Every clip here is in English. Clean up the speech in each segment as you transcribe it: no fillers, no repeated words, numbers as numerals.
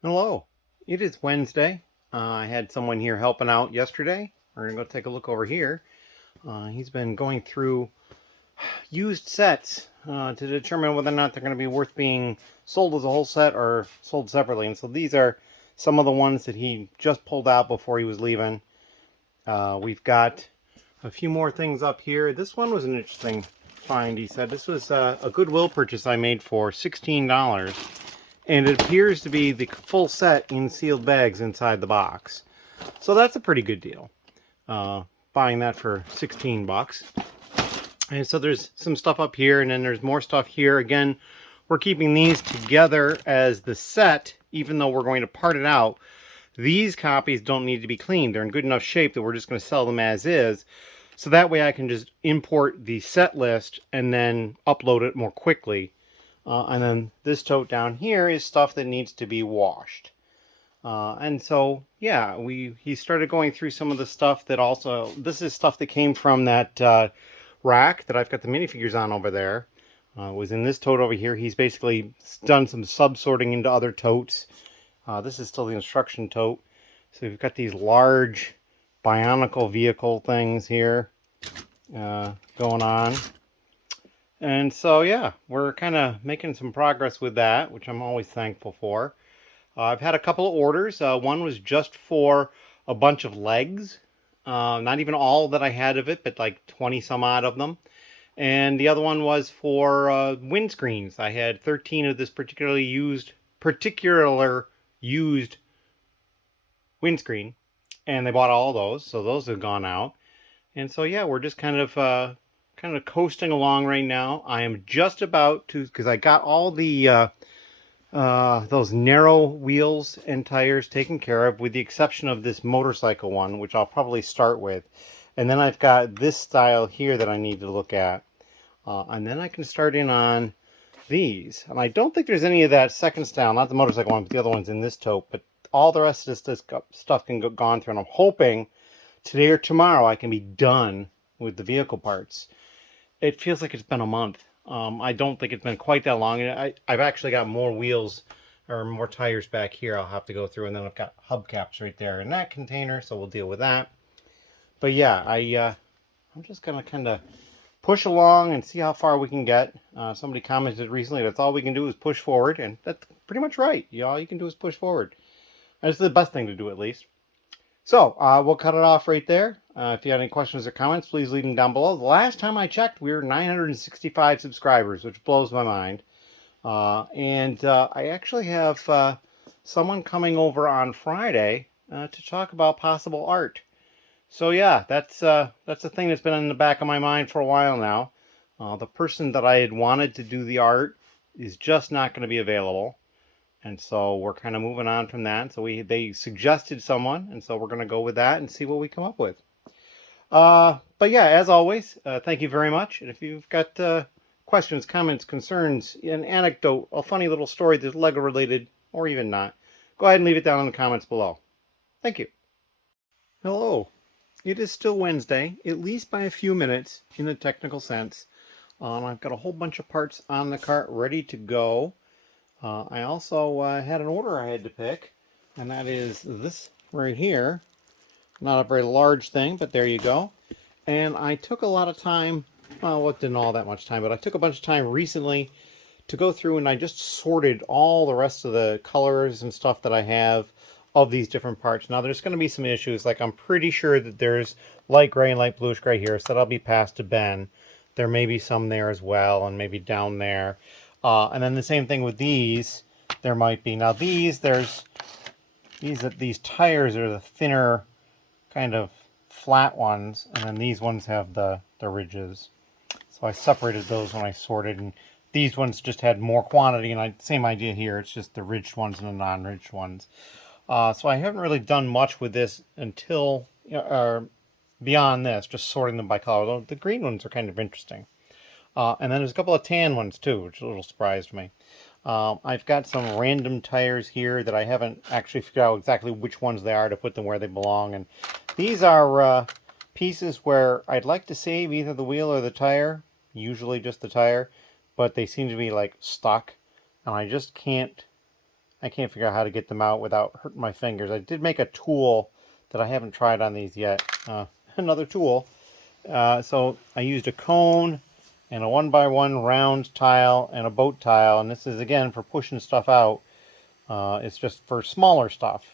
Hello. It is Wednesday. I had someone here helping out yesterday. We're going to go take a look over here. He's been going through used sets to determine whether or not they're going to be worth being sold as a whole set or sold separately. And so these are some of the ones that he just pulled out before he was leaving. We've got a few more things up here. This one was an interesting find, he said. This was a Goodwill purchase I made for $16. And it appears to be the full set in sealed bags inside the box. So that's a pretty good deal. Buying that for 16 bucks. And so there's some stuff up here, and then there's more stuff here. Again, we're keeping these together as the set, even though we're going to part it out. These copies don't need to be cleaned. They're in good enough shape that we're just going to sell them as is. So that way I can just import the set list and then upload it more quickly. And then this tote down here is stuff that needs to be washed. And so, yeah, he started going through some of the stuff that also, this is stuff that came from that rack that I've got the minifigures on over there. Was in this tote over here. He's basically done some sub-sorting into other totes. This is still the instruction tote. So we've got these large bionicle vehicle things here going on. And so, yeah, we're kind of making some progress with that, which I'm always thankful for. I've had a couple of orders. One was just for a bunch of legs. Not even all that I had of it, but like 20 some odd of them. And the other one was for windscreens. I had 13 of this particular used windscreen. And they bought all those, so those have gone out. And so, yeah, we're just kind of coasting along right now. I am just about to, because I got all the those narrow wheels and tires taken care of, with the exception of this motorcycle one, which I'll probably start with. And then I've got this style here that I need to look at. And then I can start in on these. And I don't think there's any of that second style, not the motorcycle one, but the other one's in this tote. But all the rest of this stuff can go gone through. And I'm hoping today or tomorrow I can be done with the vehicle parts. It feels like it's been a month. I don't think it's been quite that long. I've actually got more wheels or more tires back here I'll have to go through, and then I've got hubcaps right there in that container, so we'll deal with that. But yeah, I'm just gonna kind of push along and see how far we can get. Somebody commented recently that's all we can do is push forward, and that's pretty much right. All you can do is push forward. That's the best thing to do, at least. So, we'll cut it off right there. If you have any questions or comments, please leave them down below. The last time I checked, we were 965 subscribers, which blows my mind. I actually have someone coming over on Friday to talk about possible art. So yeah, that's a thing that's been in the back of my mind for a while now. The person that I had wanted to do the art is just not going to be available. And so we're kind of moving on from that. So they suggested someone, and so we're going to go with that and see what we come up with. But yeah, as always, thank you very much. And if you've got questions, comments, concerns, an anecdote, a funny little story that's Lego related, or even not, go ahead and leave it down in the comments below. Thank you. Hello. It is still Wednesday, at least by a few minutes in a technical sense. I've got a whole bunch of parts on the cart ready to go. I also had an order I had to pick, and that is this right here. Not a very large thing, but there you go. And I took a lot of time, well, it didn't all that much time, but I took a bunch of time recently to go through, and I just sorted all the rest of the colors and stuff that I have of these different parts. Now, there's going to be some issues, like I'm pretty sure that there's light gray and light bluish gray here, so that'll be passed to Ben. There may be some there as well, and maybe down there. And then the same thing with these. There might be. Now these tires are the thinner, kind of flat ones, and then these ones have the ridges. So I separated those when I sorted, and these ones just had more quantity, and same idea here. It's just the ridged ones and the non-ridged ones. So I haven't really done much with this until beyond this, just sorting them by color. The green ones are kind of interesting. And then there's a couple of tan ones too, which a little surprised me. I've got some random tires here that I haven't actually figured out exactly which ones they are to put them where they belong. And these are pieces where I'd like to save either the wheel or the tire, usually just the tire, but they seem to be like stuck, and I just can't I can't figure out how to get them out without hurting my fingers. I did make a tool that I haven't tried on these yet. Another tool. So I used a cone and a 1x1 round tile and a boat tile. And this is, again, for pushing stuff out. It's just for smaller stuff,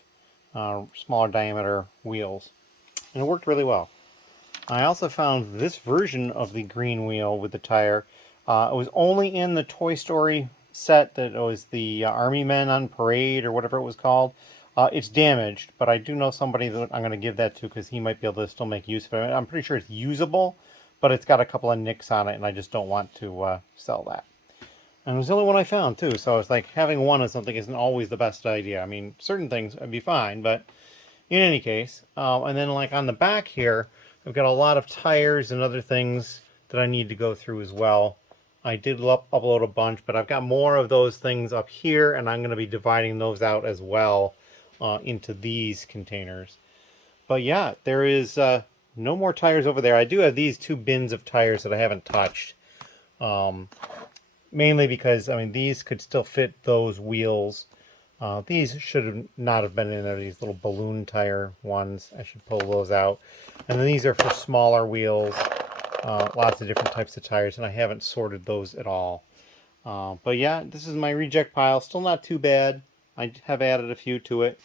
smaller diameter wheels. And it worked really well. I also found this version of the green wheel with the tire. It was only in the Toy Story set that was the Army Men on Parade or whatever it was called. It's damaged, but I do know somebody that I'm going to give that to because he might be able to still make use of it. I'm pretty sure it's usable, but it's got a couple of nicks on it, and I just don't want to sell that. And it was the only one I found, too, so it's like having one of something isn't always the best idea. I mean, certain things would be fine, but in any case. And then, like, on the back here, I've got a lot of tires and other things that I need to go through as well. I did upload a bunch, but I've got more of those things up here, and I'm going to be dividing those out as well into these containers. But yeah, there is no more tires over there. I do have these 2 bins of tires that I haven't touched. Mainly because, I mean, these could still fit those wheels. These should not have been in there, these little balloon tire ones. I should pull those out. And then these are for smaller wheels, lots of different types of tires, and I haven't sorted those at all. But yeah, this is my reject pile. Still not too bad. I have added a few to it.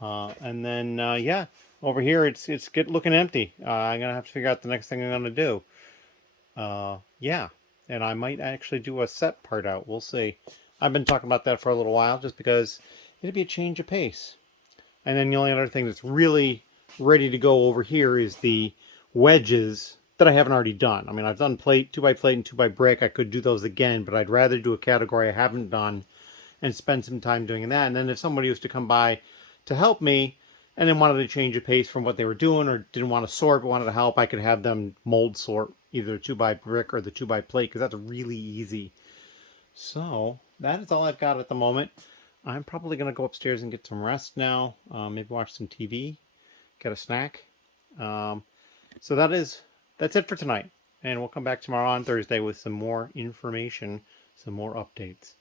And then, yeah, over here it's looking empty. I'm going to have to figure out the next thing I'm going to do. Yeah, and I might actually do a set part out. We'll see. I've been talking about that for a little while just because it'd be a change of pace. And then the only other thing that's really ready to go over here is the wedges that I haven't already done. I mean, I've done plate, 2x plate and 2x brick. I could do those again, but I'd rather do a category I haven't done and spend some time doing that. And then if somebody was to come by to help me and then wanted to change a pace from what they were doing or didn't want to sort but wanted to help, I could have them mold sort either 2x brick or the 2x plate because that's really easy. So that is all I've got at the moment. I'm probably going to go upstairs and get some rest now. Maybe watch some TV, get a snack. So that's it for tonight. And we'll come back tomorrow on Thursday with some more information, some more updates.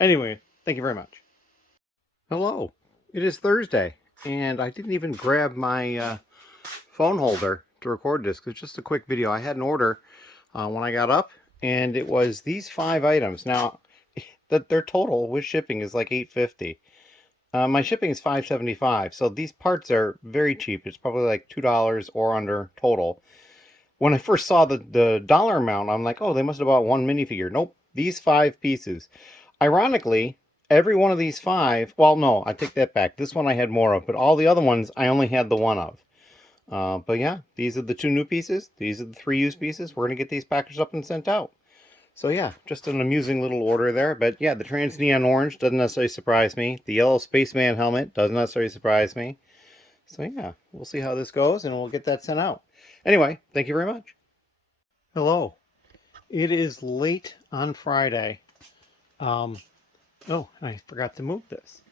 Anyway, thank you very much. Hello. It is Thursday, and I didn't even grab my phone holder to record this because it's just a quick video. I had an order when I got up, and it was these 5 items. Now, their total with shipping is like $8.50. My shipping is $5.75, so these parts are very cheap. It's probably like $2 or under total. When I first saw the dollar amount, I'm like, oh, they must have bought 1 minifigure. Nope, these 5 pieces. Ironically, every one of these 5, well, no, I take that back. This one I had more of, but all the other ones I only had the 1 of. But yeah, these are the 2 new pieces. These are the 3 used pieces. We're going to get these packaged up and sent out. So yeah, just an amusing little order there. But yeah, the trans neon orange doesn't necessarily surprise me. The yellow spaceman helmet doesn't necessarily surprise me. So yeah, we'll see how this goes and we'll get that sent out. Anyway, thank you very much. Hello. It is late on Friday. Oh, I forgot to move this.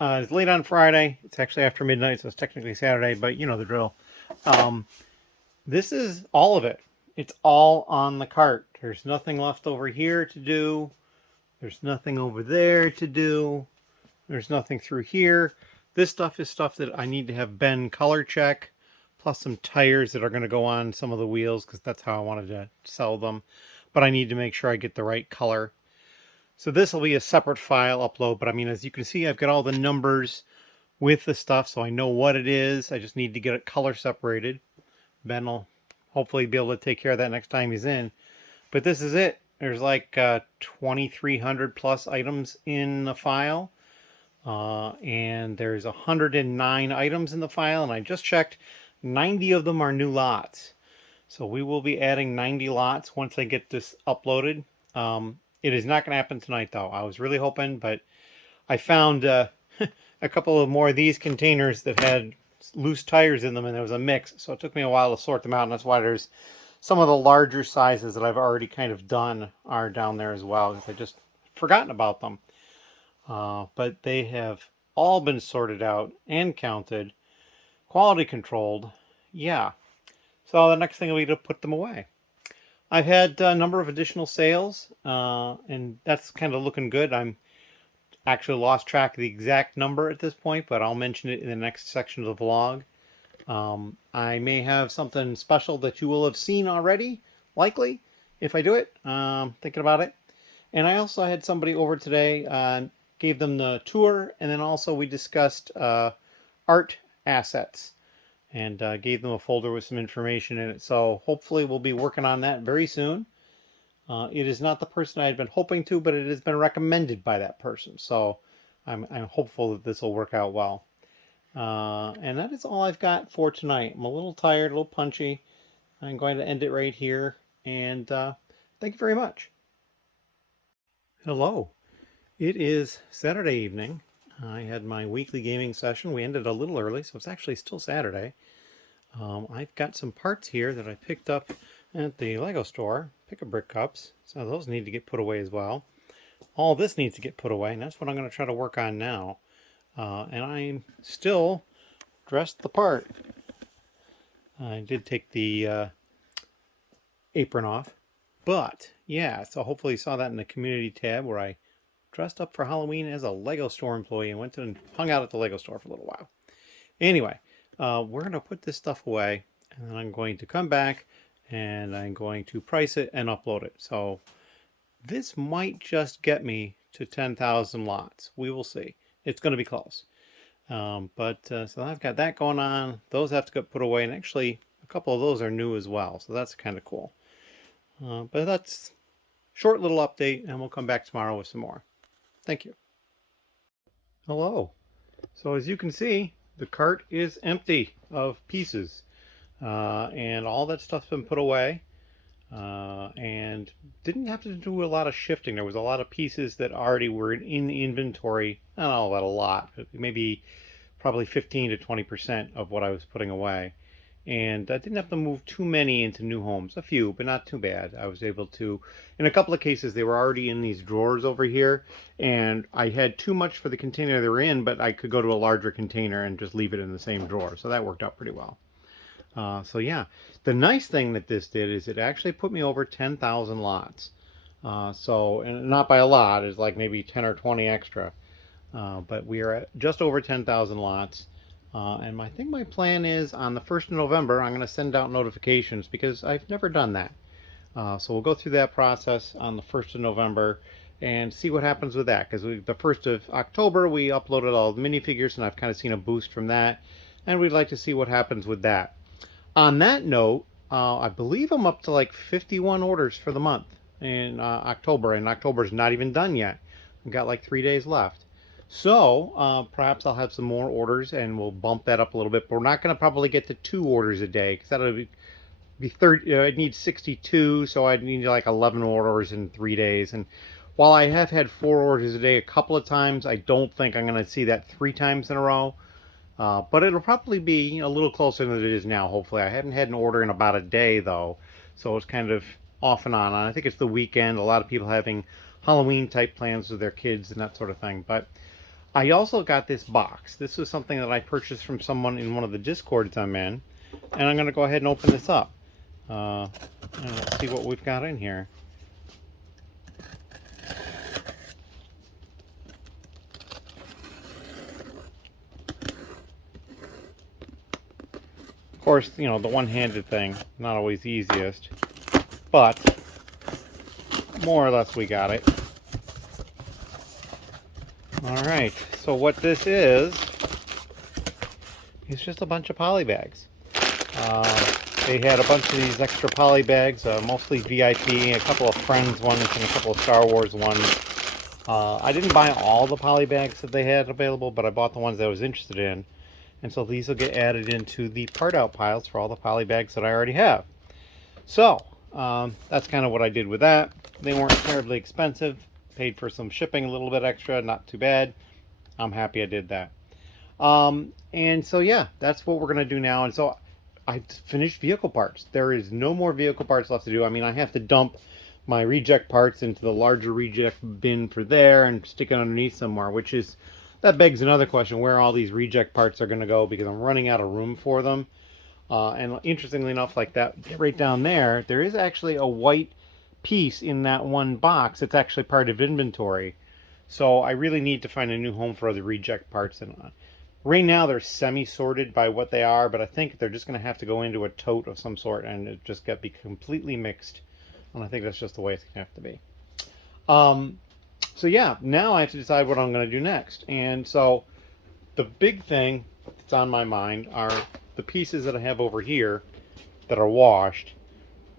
It's late on Friday. It's actually after midnight, so it's technically Saturday, but you know the drill. This is all of it. It's all on the cart. There's nothing left over here to do. There's nothing over there to do. There's nothing through here. This stuff is stuff that I need to have Ben color check, plus some tires that are going to go on some of the wheels because that's how I wanted to sell them. But I need to make sure I get the right color. So this will be a separate file upload, but I mean, as you can see, I've got all the numbers with the stuff, so I know what it is. I just need to get it color separated. Ben will hopefully be able to take care of that next time he's in. But this is it. There's like 2,300 plus items in the file. And there's 109 items in the file, and I just checked, 90 of them are new lots. So we will be adding 90 lots once I get this uploaded. It is not going to happen tonight, though. I was really hoping, but I found a couple of more of these containers that had loose tires in them, and there was a mix. So it took me a while to sort them out, and that's why there's some of the larger sizes that I've already kind of done are down there as well, because I just forgotten about them. But they have all been sorted out and counted, quality controlled. Yeah. So the next thing will be to put them away. I've had a number of additional sales, and that's kind of looking good. actually lost track of the exact number at this point, but I'll mention it in the next section of the vlog. I may have something special that you will have seen already, likely, if I do it. Thinking about it. And I also had somebody over today, gave them the tour, and then also we discussed art assets, and gave them a folder with some information in it. So hopefully we'll be working on that very soon. It is not the person I had been hoping to, but it has been recommended by that person. So I'm hopeful that this will work out well. And that is all I've got for tonight. I'm a little tired, a little punchy. I'm going to end it right here. And thank you very much. Hello. It is Saturday evening. I had my weekly gaming session. We ended a little early, so it's actually still Saturday. I've got some parts here that I picked up at the Lego store. Pick-a-brick cups. So those need to get put away as well. All this needs to get put away, and that's what I'm going to try to work on now. And I'm still dressed the part. I did take the apron off. But, yeah, so hopefully you saw that in the community tab where I dressed up for Halloween as a Lego store employee and went and hung out at the Lego store for a little while. Anyway, we're going to put this stuff away, and then I'm going to come back and I'm going to price it and upload it. So this might just get me to 10,000 lots. We will see. It's going to be close. So I've got that going on. Those have to get put away, and actually a couple of those are new as well. So that's kind of cool. But that's a short little update, and we'll come back tomorrow with some more. Thank you. Hello. So as you can see, the cart is empty of pieces. And all that stuff's been put away. And didn't have to do a lot of shifting. There was a lot of pieces that already were in the inventory. I don't know about a lot, but maybe probably 15 to 20% of what I was putting away. And I didn't have to move too many into new homes. A few, but not too bad. I was able to, in a couple of cases, they were already in these drawers over here. And I had too much for the container they were in, but I could go to a larger container and just leave it in the same drawer. So that worked out pretty well. So yeah, the nice thing that this did is it actually put me over 10,000 lots. And not by a lot, it's like maybe 10 or 20 extra. But we are at just over 10,000 lots. And I think my plan is on the 1st of November, I'm going to send out notifications because I've never done that. So we'll go through that process on the 1st of November and see what happens with that. Because the 1st of October, we uploaded all the minifigures, and I've kind of seen a boost from that. And we'd like to see what happens with that. On that note, I believe I'm up to like 51 orders for the month in October, and October's not even done yet. We've got like 3 days left. So perhaps I'll have some more orders and we'll bump that up a little bit. But we're not going to probably get to 2 orders a day because that'll be 30. I'd need 62, so I'd need like 11 orders in 3 days. And while I have had 4 orders a day a couple of times, I don't think I'm going to see that 3 times in a row. But it'll probably be a little closer than it is now, hopefully. I haven't had an order in about a day, though, so it's kind of off and on. And I think it's the weekend. A lot of people having Halloween-type plans with their kids and that sort of thing. But I also got this box. This was something that I purchased from someone in one of the Discords I'm in. And I'm going to go ahead and open this up. And let's see what we've got in here. Of course, you know, the one-handed thing, not always the easiest. But more or less we got it. Alright, so what this is just a bunch of poly bags. They had a bunch of these extra poly bags, mostly VIP, a couple of Friends ones, and a couple of Star Wars ones. I didn't buy all the poly bags that they had available, but I bought the ones that I was interested in. And so these will get added into the part out piles for all the poly bags that I already have. So, that's kind of what I did with that. They weren't terribly expensive. Paid for some shipping a little bit extra, not too bad. I'm happy I did that. And so yeah, that's what we're going to do now. And so I've finished vehicle parts. There is no more vehicle parts left to do. I mean, I have to dump my reject parts into the larger reject bin for there and stick it underneath somewhere, which is, that begs another question, where all these reject parts are going to go, because I'm running out of room for them. And interestingly enough, like that right down there, there is actually a white piece in that one box. It's actually part of inventory. So I really need to find a new home for the reject parts. And right now they're semi-sorted by what they are, but I think they're just going to have to go into a tote of some sort and it just be completely mixed. And I think that's just the way it's going to have to be. So yeah, now I have to decide what I'm going to do next. And so the big thing that's on my mind are the pieces that I have over here that are washed.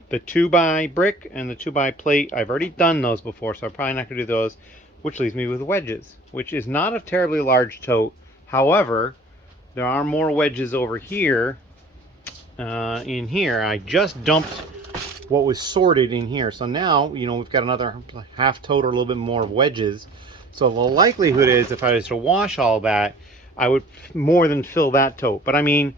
The 2x brick and the 2x plate, I've already done those before, so I'm probably not going to do those, which leaves me with wedges, which is not a terribly large tote. However, there are more wedges over here. In here, I just dumped what was sorted in here. So now, you know, we've got another half tote or a little bit more wedges. So the likelihood is if I was to wash all that, I would more than fill that tote. But I mean,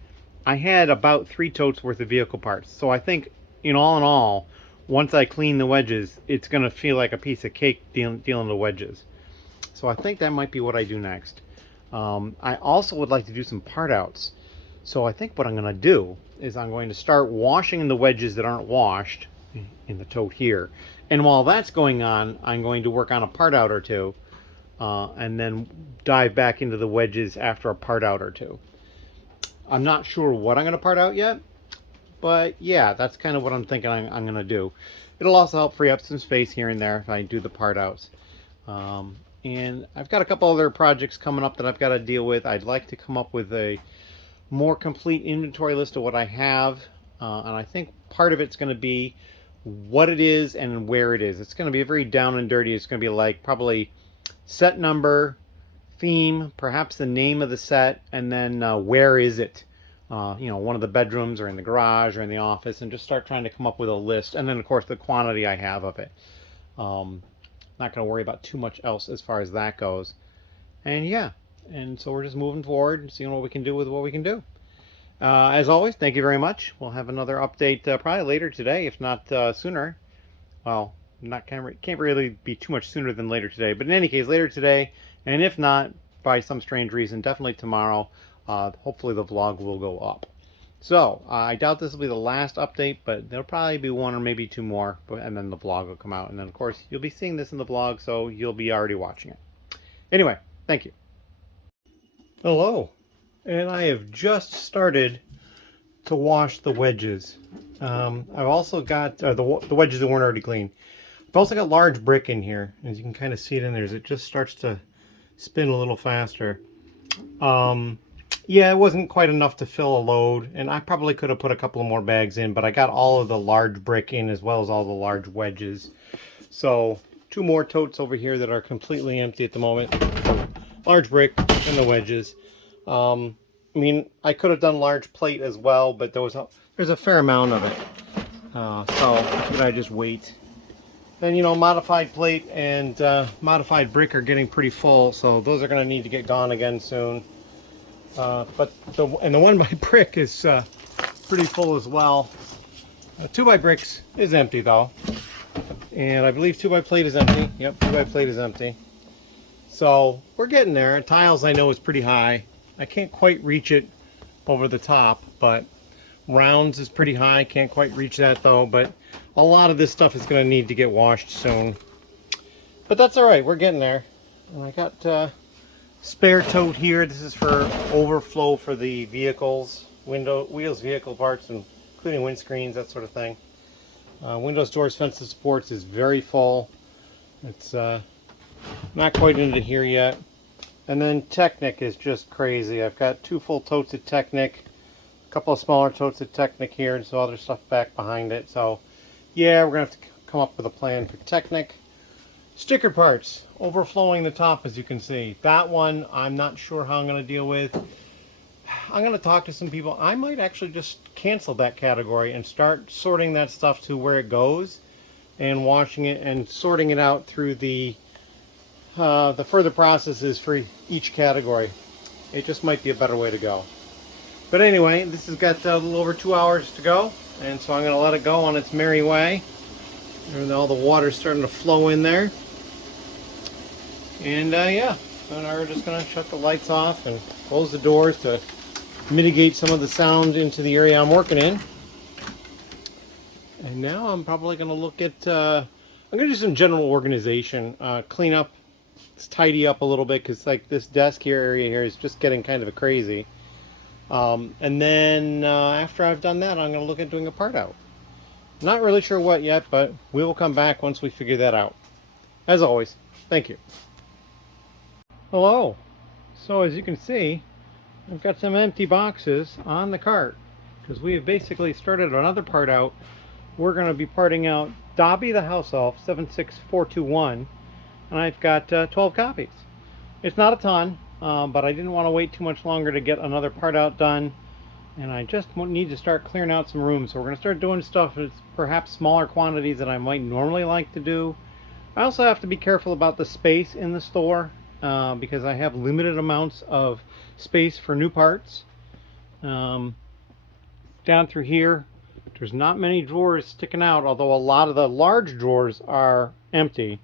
I had about 3 totes worth of vehicle parts. So I think, in all, once I clean the wedges, it's going to feel like a piece of cake dealing the wedges. So I think that might be what I do next. I also would like to do some part outs. So I think what I'm going to do is I'm going to start washing the wedges that aren't washed in the tote here. And while that's going on, I'm going to work on a part out or two. And then dive back into the wedges after a part out or two. I'm not sure what I'm going to part out yet. But yeah, that's kind of what I'm thinking I'm going to do. It'll also help free up some space here and there if I do the part outs. And I've got a couple other projects coming up that I've got to deal with. I'd like to come up with a more complete inventory list of what I have. And I think part of it's going to be what it is and where it is. It's going to be very down and dirty. It's going to be like probably set number, theme, perhaps the name of the set, and then where is it? You know, one of the bedrooms or in the garage or in the office, and just start trying to come up with a list. And then, of course, the quantity I have of it. Not going to worry about too much else as far as that goes. And yeah, and so we're just moving forward and seeing what we can do with what we can do. As always, thank you very much. We'll have another update probably later today, if not sooner. Well, can't really be too much sooner than later today. But in any case, later today, and if not, by some strange reason, definitely tomorrow. Hopefully the vlog will go up. So I doubt this will be the last update, but there'll probably be 1 or maybe 2 more, and then the vlog will come out. And then of course you'll be seeing this in the vlog, so you'll be already watching it. Anyway, thank you. Hello, and I have just started to wash the wedges. I've also got the wedges that weren't already cleaned. I've also got large brick in here, as you can kind of see it in there. As it just starts to spin a little faster. Yeah, it wasn't quite enough to fill a load, and I probably could have put a couple of more bags in, but I got all of the large brick in as well as all the large wedges. So 2 more totes over here that are completely empty at the moment. Large brick and the wedges. I mean, I could have done large plate as well, but there's a fair amount of it. So I figured I'd just wait. Then, you know, modified plate and modified brick are getting pretty full, so those are going to need to get gone again soon. But the 1x brick is pretty full as well. 2x bricks is empty though, and I believe 2x plate is empty. Yep, 2x plate is empty. So we're getting there. Tiles I know is pretty high. I can't quite reach it over the top, but rounds is pretty high. Can't quite reach that though. But a lot of this stuff is going to need to get washed soon. But that's all right. We're getting there. And I got spare tote here. This is for overflow for the vehicles, wheels, vehicle parts, including windscreens, that sort of thing. Windows, doors, fences, supports is very full. It's not quite into here yet. And then Technic is just crazy. I've got 2 full totes of Technic, a couple of smaller totes of Technic here, and some other stuff back behind it. So yeah, we're gonna have to come up with a plan for Technic. Sticker parts overflowing the top, as you can see. That one I'm not sure how I'm going to deal with. I'm going to talk to some people. I might actually just cancel that category and start sorting that stuff to where it goes and washing it and sorting it out through the further processes for each category. It just might be a better way to go. But anyway, this has got a little over 2 hours to go, and so I'm going to let it go on its merry way. And all the water's starting to flow in there. And yeah, so now we're just going to shut the lights off and close the doors to mitigate some of the sound into the area I'm working in. And now I'm probably going to look at, I'm going to do some general organization, clean up let's tidy up a little bit, because like this desk here area here is just getting kind of crazy. And then after I've done that, I'm going to look at doing a part out. Not really sure what yet, but we will come back once we figure that out. As always, thank you. Hello. So as you can see, I've got some empty boxes on the cart, because we have basically started another part out. We're going to be parting out Dobby the House-Elf 76421, and I've got 12 copies. It's not a ton, but I didn't want to wait too much longer to get another part out done, and I just need to start clearing out some room. So we're going to start doing stuff that's perhaps smaller quantities than I might normally like to do. I also have to be careful about the space in the store, because I have limited amounts of space for new parts. Down through here, there's not many drawers sticking out, although a lot of the large drawers are empty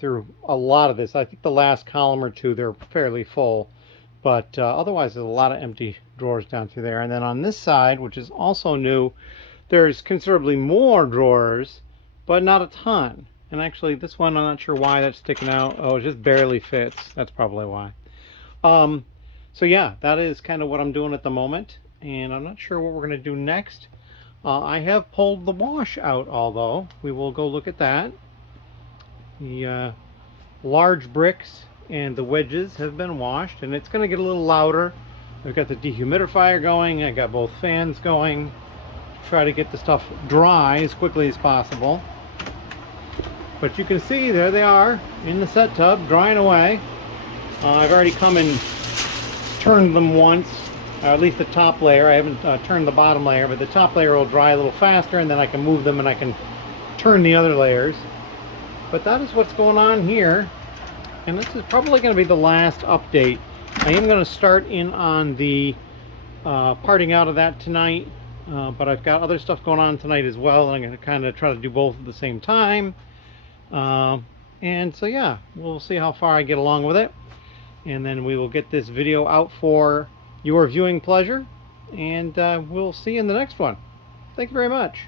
through a lot of this. I think the last column or two, they're fairly full, but otherwise there's a lot of empty drawers down through there. And then on this side, which is also new, there's considerably more drawers, but not a ton. And actually this one, I'm not sure why that's sticking out. Oh, it just barely fits. That's probably why. So yeah, that is kind of what I'm doing at the moment, and I'm not sure what we're going to do next. I have pulled the wash out, although we will go look at that. The large bricks and the wedges have been washed, and it's going to get a little louder. I've got the dehumidifier going. I got both fans going to try to get the stuff dry as quickly as possible. But you can see there they are in the set tub, drying away. I've already come and turned them once, at least the top layer. I haven't turned the bottom layer, but the top layer will dry a little faster, and then I can move them and I can turn the other layers. But that is what's going on here, and this is probably going to be the last update. I am going to start in on the parting out of that tonight, but I've got other stuff going on tonight as well, and I'm going to kind of try to do both at the same time. And so yeah, we'll see how far I get along with it, and then we will get this video out for your viewing pleasure, and we'll see you in the next one. Thank you very much.